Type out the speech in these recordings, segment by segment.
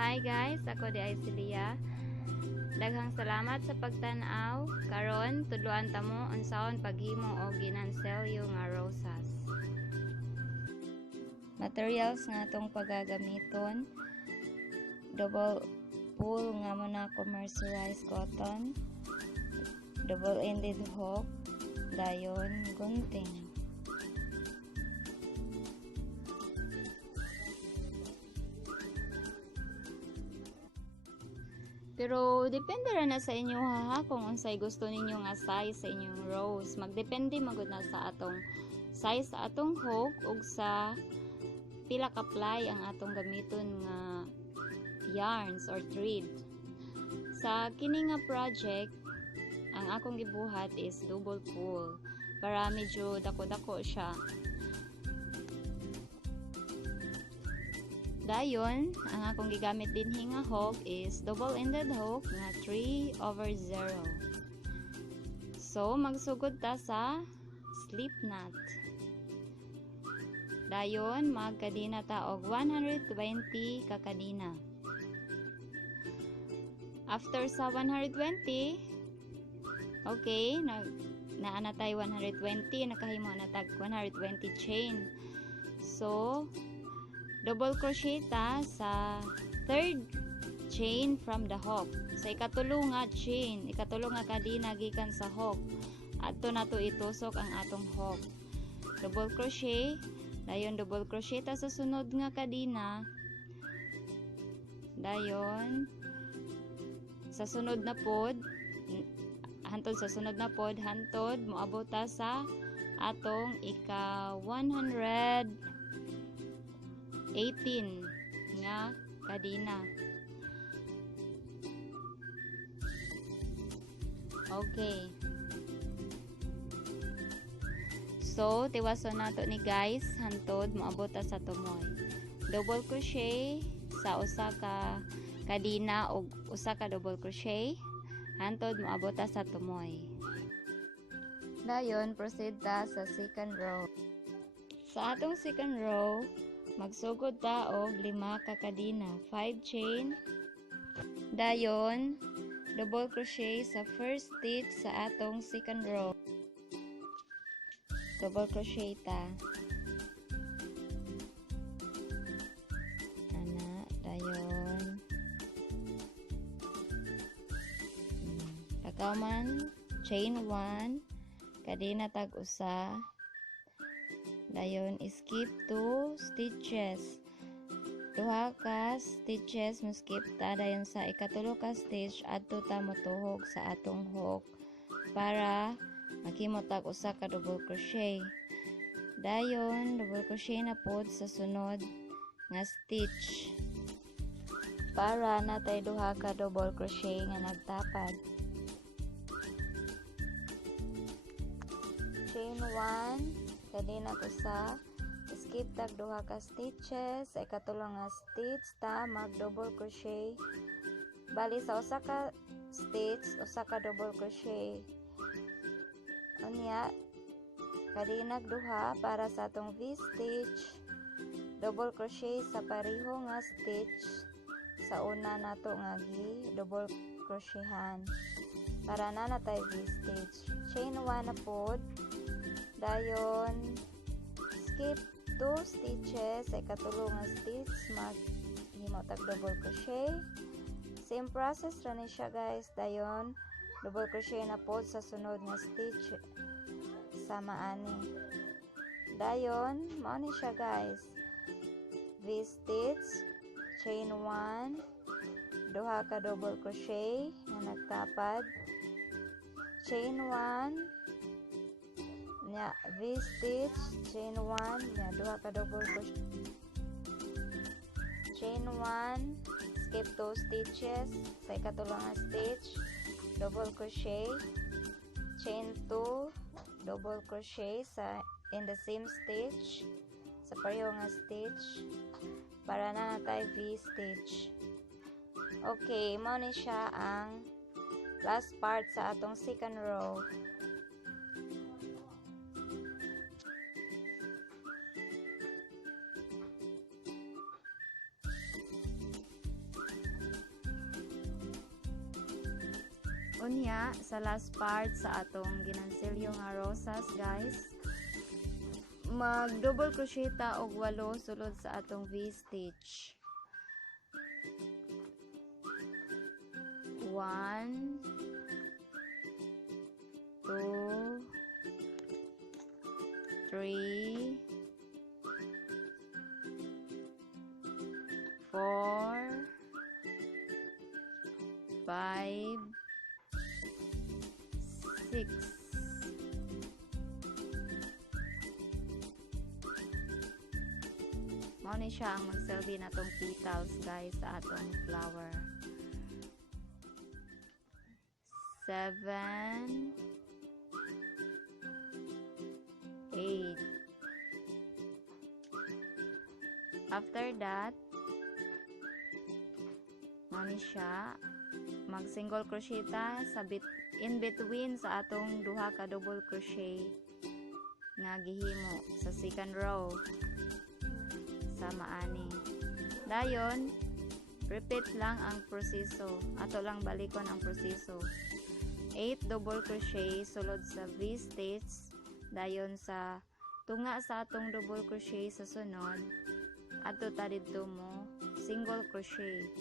Hi guys, ako di ay si Lia. Daghang salamat sa pagtan-aw. Karon tudloan ta mo unsaon paghimo og ginanselyo nga rosas. Materials nga atong pagagamiton: double pull nga muna commercialized cotton, double-ended hook, dayon gunting. Pero depende ra na sa inyo ha kung unsay gusto ninyo nga size sa inyong rose. Magdepende magud na sa atong size sa atong hook ug sa pila ka ply ang atong gamiton nga yarns or thread. Sa kini nga project, ang akong gibuhat is double pull para medyo dako-dako siya. Dayon, ang akong gigamit din nga hook is double-ended hook nga 3/0. So, magsugod ta sa slip knot. Dayon, magkadina ta og 120 ka kadina. After sa 120, okay, naana tay 120, nakahimo na tag 120 chain. So, double crochet ta sa third chain from the hook. Sa ikatulo nga chain, ikatulo nga kadina gikan sa hook. Adto na to itusok ang atong hook. Double crochet, dayon double crochet ta sa sunod nga kadina. Dayon sa sunod na pod, hantod sa sunod na pod, hantod moabot ta sa atong ika 118 nga kadina. Okay. So, tiwason nato ni guys, hantod moabot ta sa tumoy. Double crochet sa usa ka kadina og usa ka double crochet, hantod moabot ta sa tumoy. Dayon, proceed ta sa second row. Sa atong second row, magsugod ta og 5 ka kadina, 5 chain. Dayon, double crochet sa first stitch sa atong second row. Double crochet ta. Ana, dayon. Takaman, chain 1, kadina tag usa. Dayon, skip 2 stitches. Duha ka stitches mo skip ta. Dayon sa ikatulo ka stitch adto ta motuhog sa atong hook para maghimo tag usa ka double crochet. Dayon, double crochet na pod sa sunod nga stitch para natay duha ka double crochet nga nagtapad. Chain 1, kadina ko sa skip tag duha ka stitches. Sa ikatulo nga stitch ta mag double crochet. Bali sa usa ka stitch, usa ka double crochet. Unya, kadinag duha para sa atong V-stitch. Double crochet sa pareho nga stitch sa una nato nga double crochethan para na natay V-stitch. Chain 1 na pod. Dayon, skip 2 stitches. Sa ikatulo nga stitch maghimo tag double crochet. Same process ra ni siya guys. Dayon, double crochet na pod sa sunod nga stitch sama ani. Dayon, mao ni siya guys. V-stitch, chain 1, duha ka double crochet nga nagtapad. Chain 1, nya V-stitch, chain 1, nya duha ka double crochet. Chain 1, skip 2 stitches. Sa ikatulo nga stitch, double crochet. Chain 2, double crochet sa in the same stitch sa pareho nga stitch para na natay V-stitch. Okay, mao ni siya ang last part sa atong second row. Unya sa last part sa atong ginansilyo nga rosas guys, mag double crochet ta og 8 sulod sa atong V-stitch. 1 2 3 4 5 6. Mao ni siya ang magsilbi natong petals guys sa atong flower. 7 8. After that, mao ni siya mag single crochet ta sa in between sa atong duha ka double crochet nga gihimo sa second row sama ani. Dayon repeat lang ang proseso, ato lang balikon ang proseso. 8 double crochet sulod sa V-stitch, dayon sa tunga sa atong double crochet sa sunod adto ta didto mo single crochet.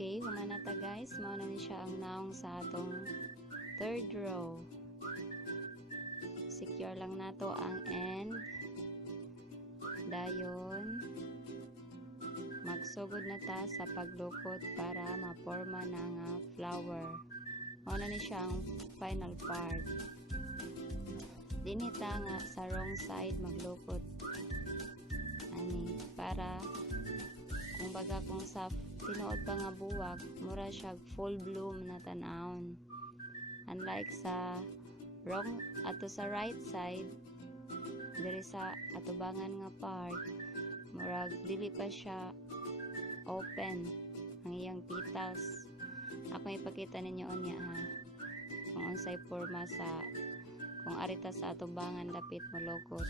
Okay, humana ta guys, mao na ni siya ang naong sa atong third row. Secure lang nato ang end. Dayon magsugod na ta sa paglukot para maporma na nga flower. Mao na ni siya ang final part. Dinita nga sa wrong side maglukot. Ani para kung baga kung sa tinuod pa nga buwag, mura siya full bloom na tanawon. Unlike sa wrong ato sa right side, diri sa atubangan nga part, murag dili pa siya open ang iyang petals. Ako ipakita ninyo unya ha. Kung unsay porma sa kung arita sa atubangan dapit molokot.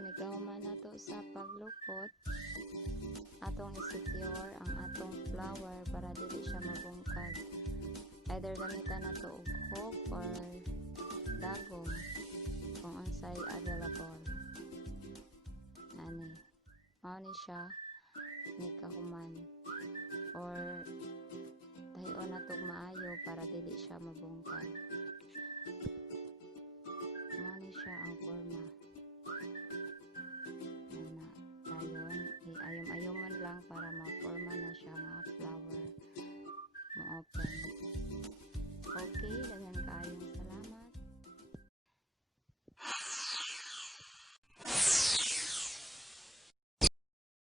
gani kahuman nato sa paglukot, atong i-secure ang atong flower para dili siya mabungkag. Either gamitan nato og hook or dagom kung unsay available. Ani, mao ni siya ni kahuman, or tahion natog maayo para dili siya mabungkag.